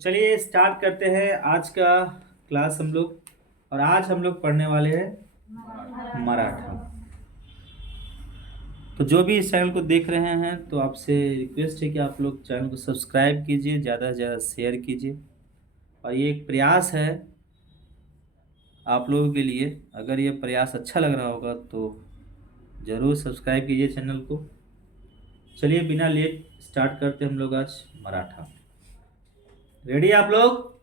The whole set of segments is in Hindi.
चलिए स्टार्ट करते हैं आज का क्लास हम लोग। और आज हम लोग पढ़ने वाले हैं मराठा। तो जो भी इस चैनल को देख रहे हैं तो आपसे रिक्वेस्ट है कि आप लोग चैनल को सब्सक्राइब कीजिए, ज़्यादा से ज़्यादा शेयर कीजिए। और ये एक प्रयास है आप लोगों के लिए। अगर ये प्रयास अच्छा लग रहा होगा तो ज़रूर सब्सक्राइब कीजिए चैनल को। चलिए बिना लेट स्टार्ट करते हम लोग आज मराठा। रेडी आप लोग?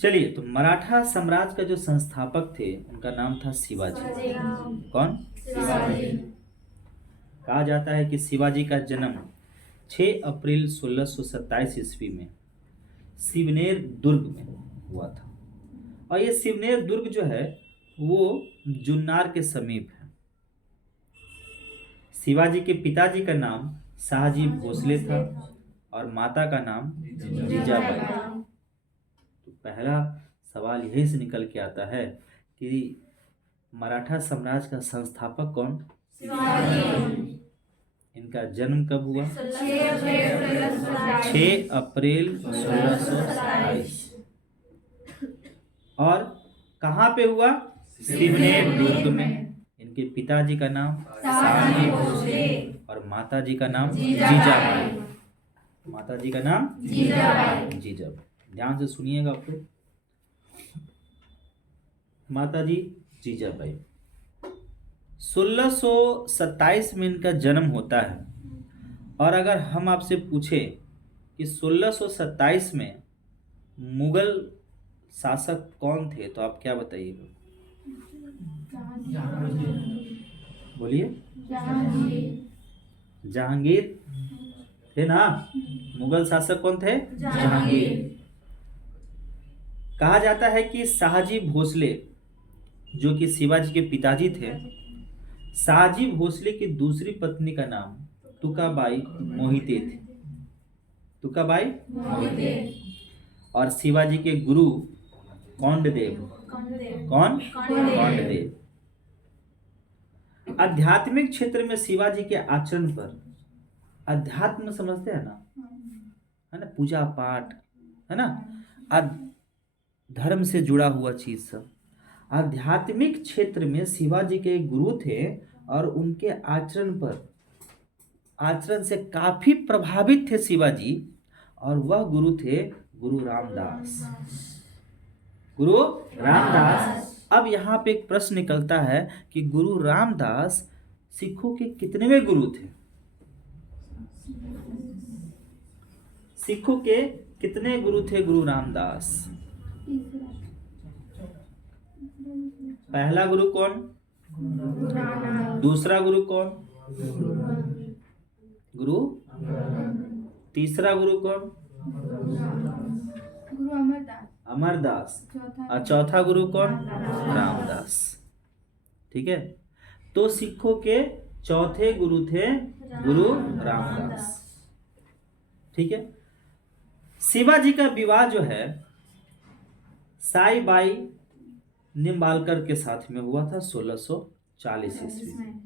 चलिए, तो मराठा साम्राज्य का जो संस्थापक थे उनका नाम था शिवाजी। कौन? शिवाजी। कहा जाता है कि शिवाजी का जन्म 6 अप्रैल 1627 ईस्वी में शिवनेर दुर्ग में हुआ था। और ये शिवनेर दुर्ग जो है वो जुन्नार के समीप है। शिवाजी के पिताजी का नाम शाहजी भोसले था और माता का नाम जीजाबाई था। तो पहला सवाल यही से निकल के आता है कि मराठा साम्राज्य का संस्थापक कौन? शिवाजी। इनका जन्म कब हुआ? 6 अप्रैल 1627। और कहाँ पे हुआ? शिवनेर दुर्ग में। इनके पिताजी का नाम शाहजी भोसले और माताजी का नाम जीजाबाई। माताजी का नाम जीजाबाई। ध्यान से सुनिएगा आप लोग। माताजी जीजाबाई। 1627 में इनका जन्म होता है। और अगर हम आपसे पूछे कि 1627 में मुगल शासक कौन थे तो आप क्या बताइएगा? बोलिए। जहांगीर थे ना। मुगल शासक कौन थे? जहांगीर। कहा जाता है कि शाहजी भोसले जो कि शिवाजी के पिताजी थे, शाहजी भोसले की दूसरी पत्नी का नाम तुकाबाई मोहिते थी। तुकाबाई मोहिते। और शिवाजी के गुरु कौंडदेव। कौन? कौंडदेव। आध्यात्मिक क्षेत्र में शिवाजी के आचरण पर, अध्यात्म समझते हैं ना, है ना, पूजा पाठ, है ना, धर्म से जुड़ा हुआ चीज सब। आध्यात्मिक क्षेत्र में शिवाजी के गुरु थे और उनके आचरण से काफी प्रभावित थे शिवाजी। और वह गुरु थे गुरु रामदास। गुरु रामदास। अब यहाँ पे एक प्रश्न निकलता है कि गुरु रामदास सिखों के कितनेवें गुरु थे? सिखों के कितने गुरु थे गुरु रामदास? पहला गुरु कौन? दूसरा गुरु कौन? गुरु। तीसरा गुरु कौन? अमरदास। और चौथा गुरु कौन? रामदास। ठीक है, तो सिखों के चौथे गुरु थे गुरु रामदास। ठीक है। शिवाजी का विवाह जो है साई बाई निम्बालकर के साथ में हुआ था 1640 ईस्वी में।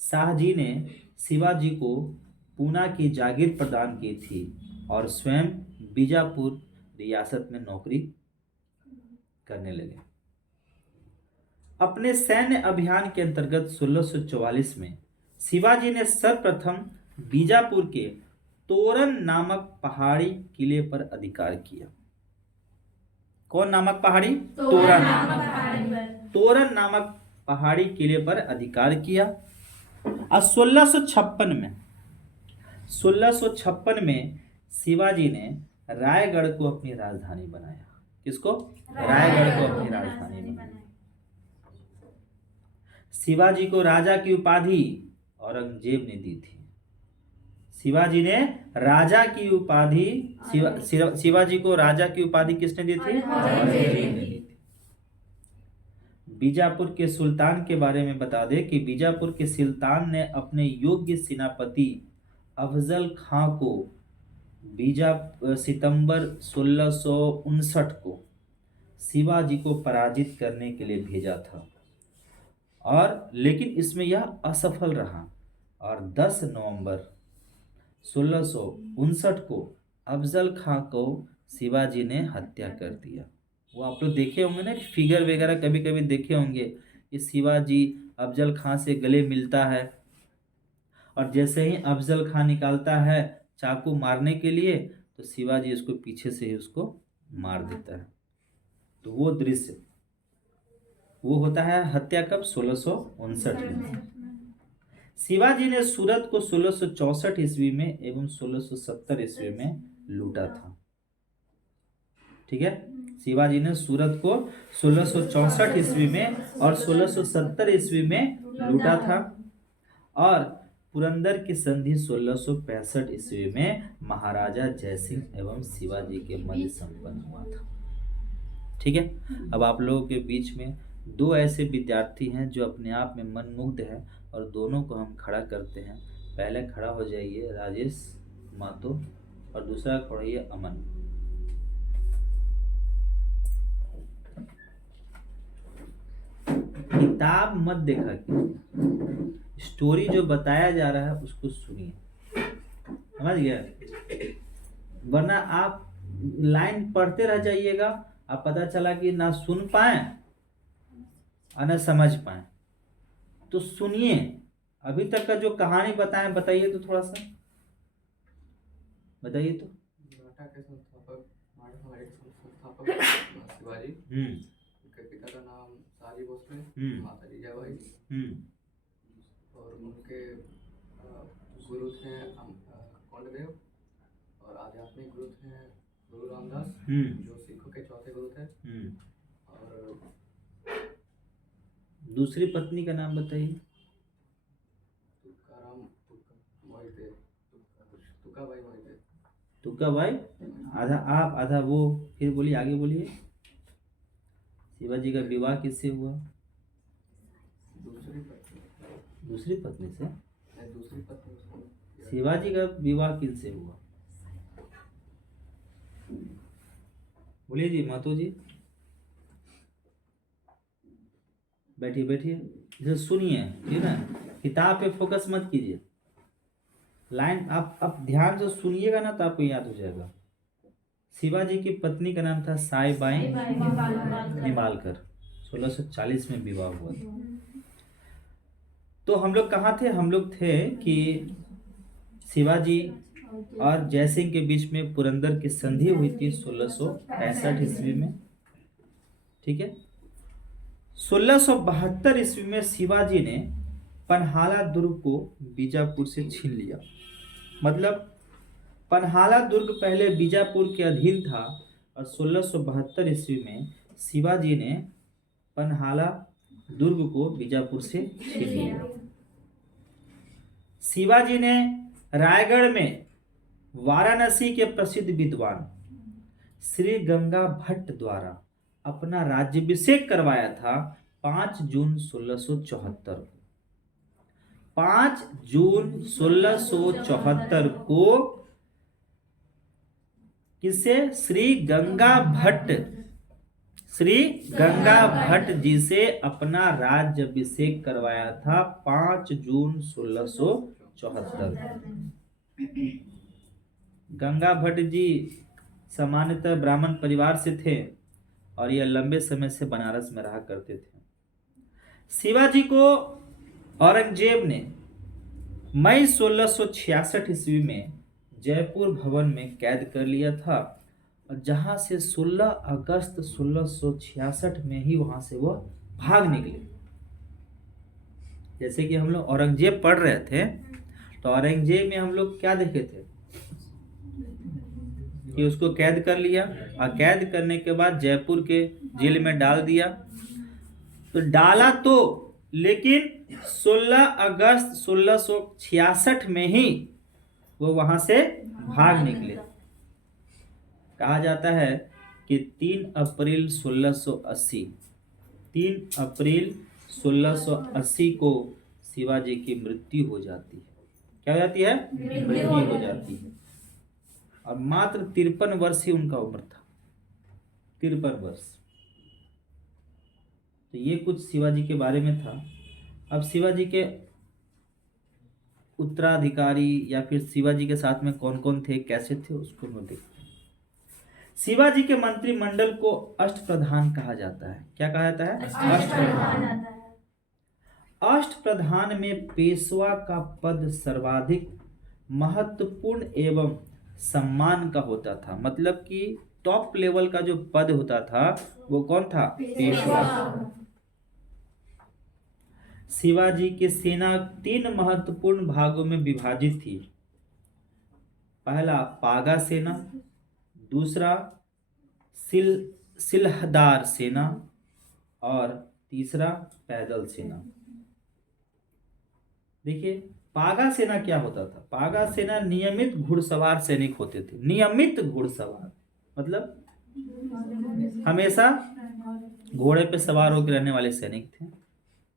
शाहजी ने शिवाजी को पूना की जागीर प्रदान की थी और स्वयं बीजापुर रियासत में नौकरी करने लगे। अपने सैन्य अभियान के अंतर्गत 1644 में शिवाजी ने सर्वप्रथम बीजापुर के तोरन नामक पहाड़ी किले पर अधिकार किया। कौन नामक पहाड़ी? तोरन। तोरन नामक पहाड़ी किले पर अधिकार किया। और 1656 में शिवाजी ने रायगढ़ को अपनी राजधानी बनाया। किसको? रायगढ़ को अपनी राजधानी बनाया। शिवाजी को राजा की उपाधि औरंगजेब ने दी थी। शिवाजी ने राजा की उपाधि, शिवाजी को राजा की उपाधि किसने दी थी? औरंगजेब ने दी थी। बीजापुर के सुल्तान के बारे में बता दें कि बीजापुर के सुल्तान ने अपने योग्य सेनापति अफजल खां को सितंबर 1659 को शिवाजी को पराजित करने के लिए भेजा था। और लेकिन इसमें यह असफल रहा और 10 नवंबर 1659 को अफजल खां को शिवाजी ने हत्या कर दिया। वो आप लोग देखे होंगे ना, फिगर वगैरह कभी कभी देखे होंगे कि शिवाजी अफजल खां से गले मिलता है और जैसे ही अफजल खां निकालता है चाकू मारने के लिए तो शिवाजी उसको पीछे से ही उसको मार देता है। तो वो दृश्य वो होता है हत्या कब 1659 में। शिवाजी ने सूरत को 1664 ईस्वी में एवं 1670 ईस्वी में लूटा था। ठीक है, शिवाजी ने सूरत को 1664 ईस्वी में और 1670 ईस्वी में लूटा था और पुरंदर की संधि 1665 ईस्वी में महाराजा जयसिंह एवं शिवाजी के मध्य संपन्न हुआ था। ठीक है, अब आप लोगों के बीच में दो ऐसे विद्यार्थी हैं जो अपने आप में मनमुग्ध हैं और दोनों को हम खड़ा करते हैं। पहले खड़ा हो जाइए राजेश मातो और दूसरा खड़ा होइए अमन। किताब मत देखा कि स्टोरी जो बताया जा रहा है उसको सुनिए, समझ गया? वरना आप लाइन पढ़ते रह जाइएगा, आप पता चला कि ना सुन पाए और ना समझ पाए। तो सुनिए, अभी तक का जो कहानी बताएं बताइए तो थोड़ा सा बताइए तो। मराठा के संस्थापक हमारे संस्थापक शिवाजी, उनके पिता का नाम सारी भोसले, माता जीजाबाई, और उनके गुरु थे कोंडदेव और आध्यात्मिक गुरु थे गुरु रामदास, जो सिखों के चौथे गुरु थे। और दूसरी पत्नी का नाम बताइए। तुका भाई, आधा आप आधा वो, फिर बोलिए, आगे बोलिए। शिवाजी का विवाह किससे हुआ? दूसरी पत्नी से। शिवाजी का विवाह किससे हुआ? बोलिए जी मातो जी, बैठिए बैठिए, इसे सुनिए, ठीक है? किताब पे फोकस मत कीजिए, लाइन आप ध्यान से सुनिएगा ना तो आपको याद हो जाएगा। शिवाजी की पत्नी का नाम था साईबाई निंबालकर, 1640 में विवाह हुआ था। तो हम लोग कहाँ थे? हम लोग थे कि शिवाजी और जयसिंह के बीच में पुरंदर की संधि हुई थी 1665 ईस्वी में। ठीक है, 1672 ईस्वी में शिवाजी ने पन्हाला दुर्ग को बीजापुर से छीन लिया। मतलब पन्हाला दुर्ग पहले बीजापुर के अधीन था और 1672 ईस्वी में शिवाजी ने पन्हाला दुर्ग को बीजापुर से छीन लिया। शिवाजी ने रायगढ़ में वाराणसी के प्रसिद्ध विद्वान श्री गंगा भट्ट द्वारा अपना राज्याभिषेक करवाया था 5 जून 1674 को। 5 जून 1674 को किसे? श्री गंगा भट्ट जी से अपना राज्याभिषेक करवाया था 5 जून 1674। गंगा भट्ट जी सामान्यतः ब्राह्मण परिवार से थे और यह लंबे समय से बनारस में रहा करते थे। शिवाजी को औरंगजेब ने मई 1666 ईस्वी में जयपुर भवन में कैद कर लिया था और जहां से 16 अगस्त 1666 में ही वहां से वो भाग निकले। जैसे कि हम लोग औरंगजेब पढ़ रहे थे तो औरंगजेब में हम लोग क्या देखे थे कि उसको कैद कर लिया और कैद करने के बाद जयपुर के जेल में डाल दिया। तो डाला तो लेकिन 16 अगस्त 1666 में ही वो वहां से भाग निकले। कहा जाता है कि 3 अप्रैल 1680 को शिवाजी की मृत्यु हो जाती है। क्या हो जाती है? मृत्यु हो जाती है। और मात्र 53 वर्ष ही उनका उम्र था, 53 वर्ष। तो ये कुछ शिवाजी के बारे में था। अब शिवाजी के उत्तराधिकारी या फिर शिवाजी के साथ में कौन कौन थे, कैसे थे, उसको हम देखते हैं। शिवाजी के मंत्रिमंडल को अष्टप्रधान कहा जाता है। क्या कहा जाता है? अष्टप्रधान। अष्टप्रधान में पेशवा का पद सर्वाधिक महत्वपूर्ण एवं सम्मान का होता था। मतलब कि टॉप लेवल का जो पद होता था वो कौन था? पेशवा। शिवाजी की सेना 3 महत्वपूर्ण भागों में विभाजित थी। पहला पागा सेना, दूसरा सिलहदार सेना और तीसरा पैदल सेना। देखिए पागा सेना क्या होता था? पागा सेना नियमित घुड़सवार सैनिक होते थे। नियमित घुड़सवार मतलब हमेशा घोड़े पे सवार होकर रहने वाले सैनिक थे।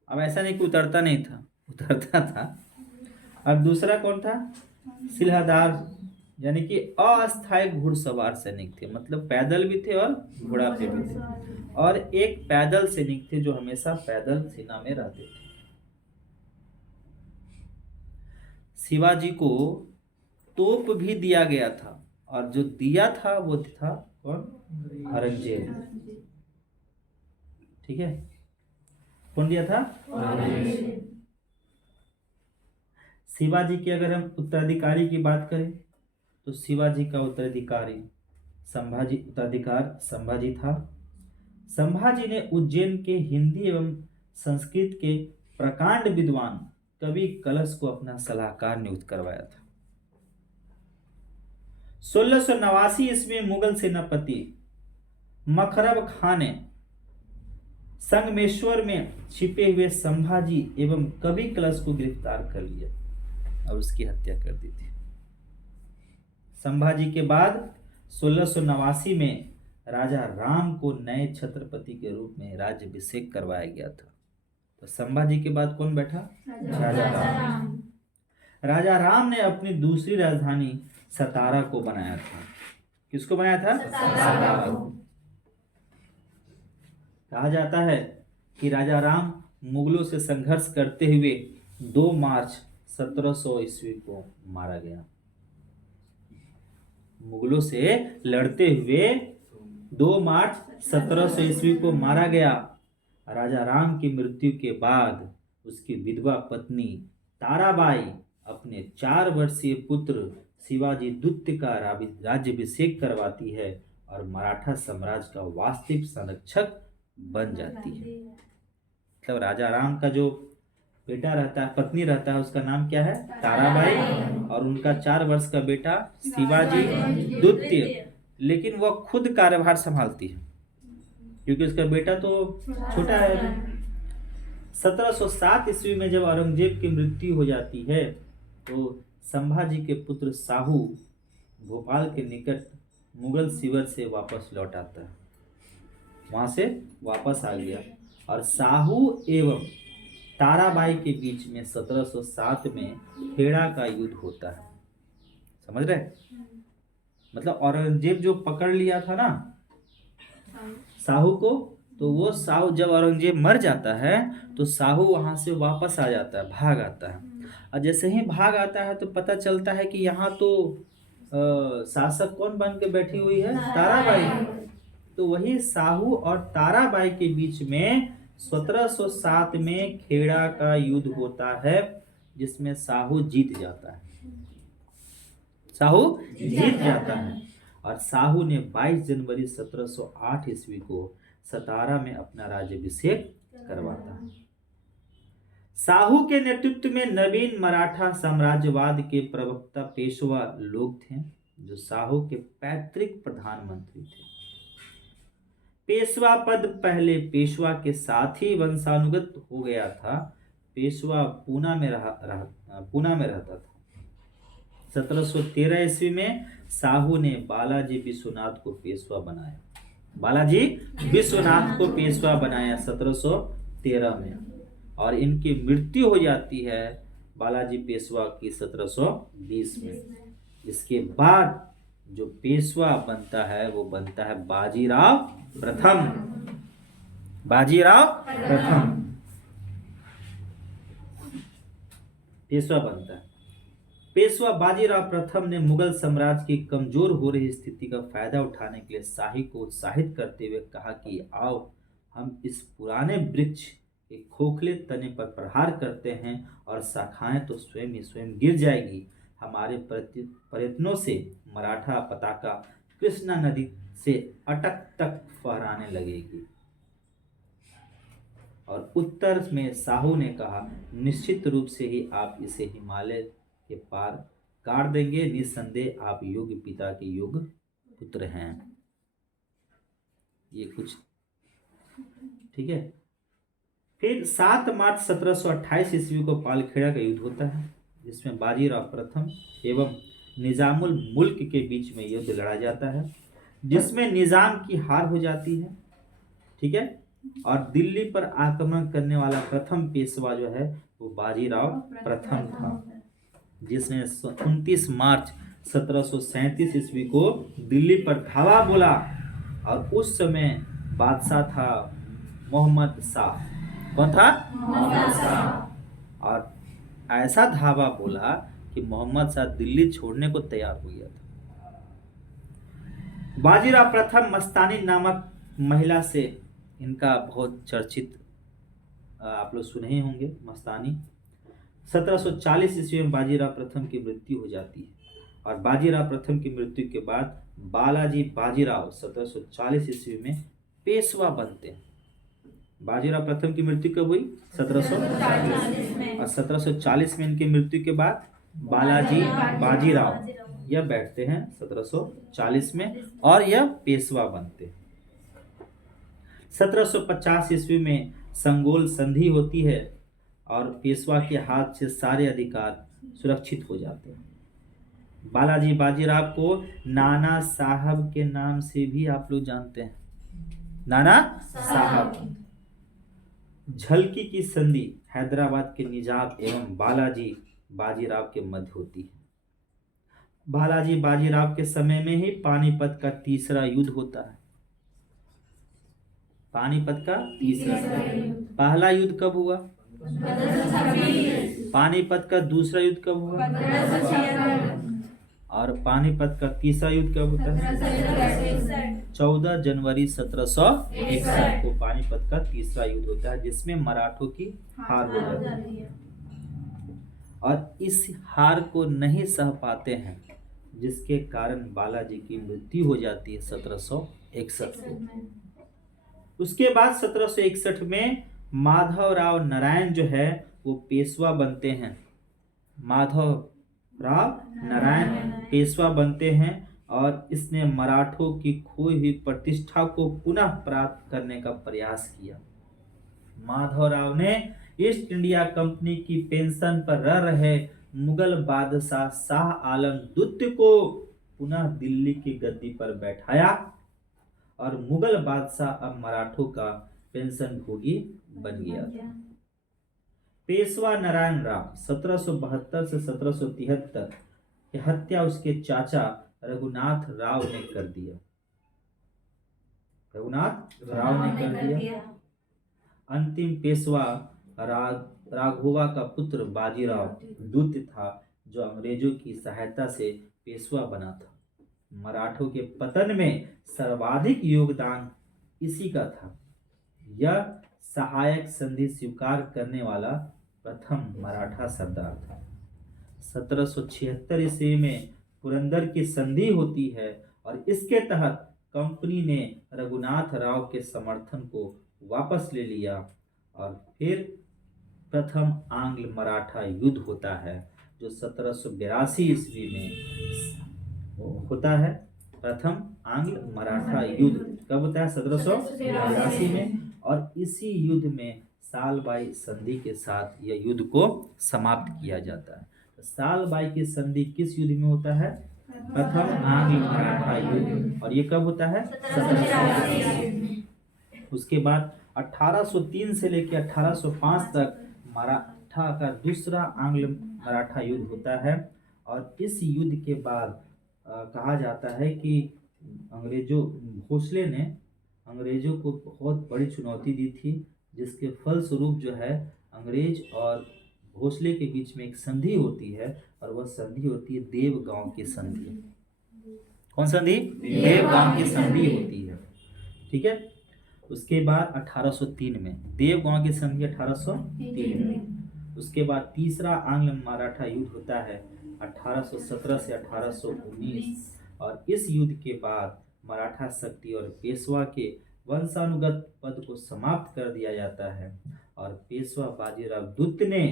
अब ऐसा नहीं कि उतरता नहीं था, उतरता था। और दूसरा कौन था? सिलहदार, यानी कि अस्थायी घुड़सवार सैनिक थे। मतलब पैदल भी थे और घोड़ा पे भी थे। और एक पैदल सैनिक थे जो हमेशा पैदल सेना में रहते थे। शिवाजी को तोप भी दिया गया था और जो दिया था वो था कौन? औरंगजेब। ठीक है, कौन दिया था? औरंगजेब। शिवाजी की अगर हम उत्तराधिकारी की बात करें तो शिवाजी का उत्तराधिकारी संभाजी था। संभाजी ने उज्जैन के हिंदी एवं संस्कृत के प्रकांड विद्वान कवि कलश को अपना सलाहकार नियुक्त करवाया था। 1689 ईस्वी में मुगल सेनापति मखरब खान ने संगमेश्वर में छिपे हुए संभाजी एवं कवि कलश को गिरफ्तार कर लिया और उसकी हत्या कर दी थी। संभाजी के बाद 1689 में राजा राम को नए छत्रपति के रूप में राज्याभिषेक करवाया गया था। तो संभाजी के बाद कौन बैठा? राजा राम। राजा राम ने अपनी दूसरी राजधानी सतारा को बनाया था। किसको बनाया था? सतारा को। कहा जाता है कि राजा राम मुगलों से संघर्ष करते हुए 2 मार्च 1700 ईस्वी को मारा गया। मुगलों से लड़ते हुए 2 मार्च 1700 ईस्वी को मारा गया। राजा राम की मृत्यु के बाद उसकी विधवा पत्नी ताराबाई अपने 4 वर्षीय पुत्र शिवाजी द्वितीय का राज्याभिषेक करवाती है और मराठा साम्राज्य का वास्तविक संरक्षक बन जाती है। मतलब राजा राम का जो बेटा रहता है, पत्नी रहता है, उसका नाम क्या है? ताराबाई। और उनका 4 वर्ष का बेटा शिवाजी द्वितीय। लेकिन वह खुद कार्यभार संभालती है क्योंकि उसका बेटा तो छोटा है। 1707 ईस्वी में जब औरंगजेब की मृत्यु हो जाती है तो संभाजी के पुत्र साहू भोपाल के निकट मुगल शिविर से वापस लौट आता है। वहां से वापस आ गया और साहू एवं ताराबाई के बीच में 1707 में खेड़ा का युद्ध होता है। समझ रहे? मतलब औरंगजेब जो पकड़ लिया था ना साहू को, तो वो साहू जब औरंगजेब मर जाता है तो साहू वहां से वापस आ जाता है, भाग आता है। और जैसे ही भाग आता है तो पता चलता है कि यहाँ तो शासक कौन बन के बैठी हुई है? ताराबाई। तो वही साहू और ताराबाई के बीच में 1707 में खेड़ा का युद्ध होता है जिसमें साहू जीत जाता है। साहू जीत जाता है और साहू ने 22 जनवरी 1708 ईस्वी को सतारा में अपना राज्याभिषेक करवाता है। साहू के नेतृत्व में नवीन मराठा साम्राज्यवाद के प्रवक्ता पेशवा लोग थे जो साहू के पैतृक प्रधानमंत्री थे। पेशवा पद पहले पेशवा के साथ ही वंशानुगत हो गया था। पेशवा पूना में रहता था। 1713 ईस्वी में साहू ने बालाजी विश्वनाथ को पेशवा बनाया। बालाजी विश्वनाथ को पेशवा बनाया 1713 में और इनकी मृत्यु हो जाती है बालाजी पेशवा की 1720 में। इसके बाद जो पेशवा बनता है वो बनता है बाजीराव प्रथम। बाजीराव प्रथम पेशवा बनता है। पेशवा बाजीराव प्रथम ने मुगल साम्राज्य की कमजोर हो रही स्थिति का फायदा उठाने के लिए शाही को उत्साहित करते हुए कहा कि आओ हम इस पुराने वृक्ष के खोखले तने पर प्रहार करते हैं और शाखाएं तो स्वयं ही स्वयं गिर जाएगी। हमारे प्रयत्नों से मराठा पताका कृष्णा नदी से अटक तक फहराने लगेगी। और उत्तर में साहू ने कहा, निश्चित रूप से ही आप इसे हिमालय के पार काट देंगे। निस्संदेह आप योग्य पिता के योग्य पुत्र हैं। ये कुछ ठीक है। फिर 7 मार्च 1728 ईस्वी को पालखेड़ा का युद्ध होता है, जिसमें बाजीराव प्रथम एवं निजामुल मुल्क के बीच में युद्ध लड़ा जाता है, जिसमें निजाम की हार हो जाती है। ठीक है। और दिल्ली पर आक्रमण करने वाला प्रथम पेशवा जो है वो बाजीराव प्रथम था, जिसने 29 मार्च 1737 ईस्वी को दिल्ली पर धावा बोला। और उस समय बादशाह था मोहम्मद शाह। कौन था? मोहम्मद शाह। और ऐसा धावा बोला कि मोहम्मद शाह दिल्ली छोड़ने को तैयार हो गया था। बाजीराव प्रथम मस्तानी नामक महिला से, इनका बहुत चर्चित आप लोग सुने ही होंगे, मस्तानी। 1740 ईस्वी में बाजीराव प्रथम की मृत्यु हो जाती है। और बाजीराव प्रथम की मृत्यु के बाद बालाजी बाजीराव 1740 ईस्वी में पेशवा बनते हैं। बाजीराव प्रथम की मृत्यु कब हुई? 1740 में। और 1740 में इनकी मृत्यु के बाद बालाजी बाजीराव यह बैठते हैं 1740 में, और यह पेशवा बनते हैं। 1750 ईस्वी में संगोल संधि होती है और पेशवा के हाथ से सारे अधिकार सुरक्षित हो जाते हैं। बालाजी बाजीराव को नाना साहब के नाम से भी आप लोग जानते हैं, नाना साहब। झलकी की संधि हैदराबाद के निजाम एवं बालाजी बाजीराव के मध्य होती है। बालाजी बाजीराव के समय में ही पानीपत का तीसरा युद्ध होता है। पानीपत का तीसरा युद्ध। पहला युद्ध कब हुआ? पानीपत का दूसरा युद्ध कब हुआ? और पानीपत का तीसरा युद्ध कब होता है? 14 जनवरी 1761 को पानीपत का तीसरा युद्ध होता है, जिसमें मराठों की हार हो जाती है। और इस हार को नहीं सह पाते हैं, जिसके कारण बालाजी की मृत्यु हो जाती है 1761 को। उसके बाद 1761 में माधवराव नारायण जो है वो पेशवा बनते हैं। माधवराव नारायण पेशवा बनते हैं और इसने मराठों की खोई हुई प्रतिष्ठा को पुनः प्राप्त करने का प्रयास किया। माधवराव ने ईस्ट इंडिया कंपनी की पेंशन पर रह रहे मुगल बादशाह शाह आलम द्वितीय को पुनः दिल्ली की गद्दी पर बैठाया और मुगल बादशाह अब मराठों का पेंशन भोगी बन गया था। पेशवा नारायण राव 1772 से 1773 की हत्या उसके चाचा रघुनाथ राव ने कर दिया। रघुनाथ राव ने कर दिया। अंतिम पेशवा राघोवा का पुत्र बाजीराव द्वितीय था, जो अंग्रेजों की सहायता से पेशवा बना था। मराठों के पतन में सर्वाधिक योगदान इसी का था। यह सहायक संधि स्वीकार करने वाला प्रथम मराठा सरदार था। 1776 ईस्वी में पुरंदर की संधि होती है और इसके तहत कंपनी ने रघुनाथ राव के समर्थन को वापस ले लिया और फिर प्रथम आंग्ल मराठा युद्ध होता है, जो 1782 ईस्वी में होता है। प्रथम आंग्ल मराठा युद्ध कब होता है? 1782 में। और इसी युद्ध में सालबाई संधि के साथ यह युद्ध को समाप्त किया जाता है। तो सालबाई की संधि किस युद्ध में होता है? प्रथम आंग्ल मराठा युद्ध। और ये कब होता है? 1782। उसके बाद 1803 से लेकर 1805 तक मराठा का दूसरा आंग्ल मराठा युद्ध होता है। और इस युद्ध के बाद कहा जाता है कि भोसले ने अंग्रेजों को बहुत बड़ी चुनौती दी थी, जिसके फलस्वरूप जो है अंग्रेज और भोसले के बीच में एक संधि होती है, और वह संधि होती है देवगांव की संधि। कौन संधि? देवगांव की संधि होती है। ठीक है। उसके बाद 1803 में देवगांव की संधि 1803 में। उसके बाद तीसरा आंग्ल मराठा युद्ध होता है 1817 से 1819, और इस युद्ध के बाद मराठा शक्ति और पेशवा के वंशानुगत पद को समाप्त कर दिया जाता है, और पेशवा बाजीराव द्वितीय ने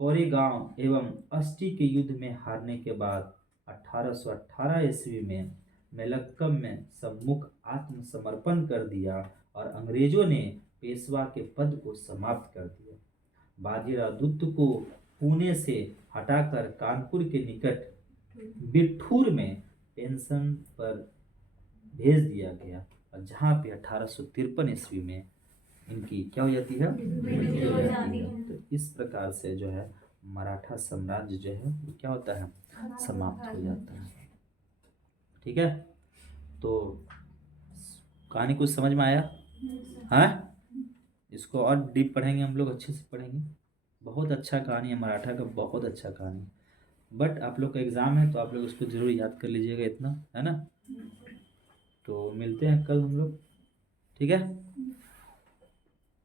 कोरेगांव एवं अस्टी के युद्ध में हारने के बाद 1818 ईस्वी में मेलक्कम में सम्मुख आत्मसमर्पण कर दिया, और अंग्रेजों ने पेशवा के पद को समाप्त कर दिया। बाजीराव द्वितीय को पुणे से हटाकर कानपुर के निकट बिठूर में पेंशन पर भेज दिया गया, और जहाँ पे 1853 ईस्वी में इनकी क्या हो जाती है? मृत्यु हो जाती है। तो इस प्रकार से जो है मराठा साम्राज्य जो है वो क्या होता है? समाप्त हो जाता है। ठीक है। तो कहानी कुछ समझ में आया? हाँ, इसको और डीप पढ़ेंगे हम लोग, अच्छे से पढ़ेंगे। बहुत अच्छा कहानी है मराठा का, बहुत अच्छा कहानी। बट आप लोग का एग्ज़ाम है तो आप लोग उसको ज़रूर याद कर लीजिएगा, इतना है ना। तो मिलते हैं कल हम लोग, ठीक है।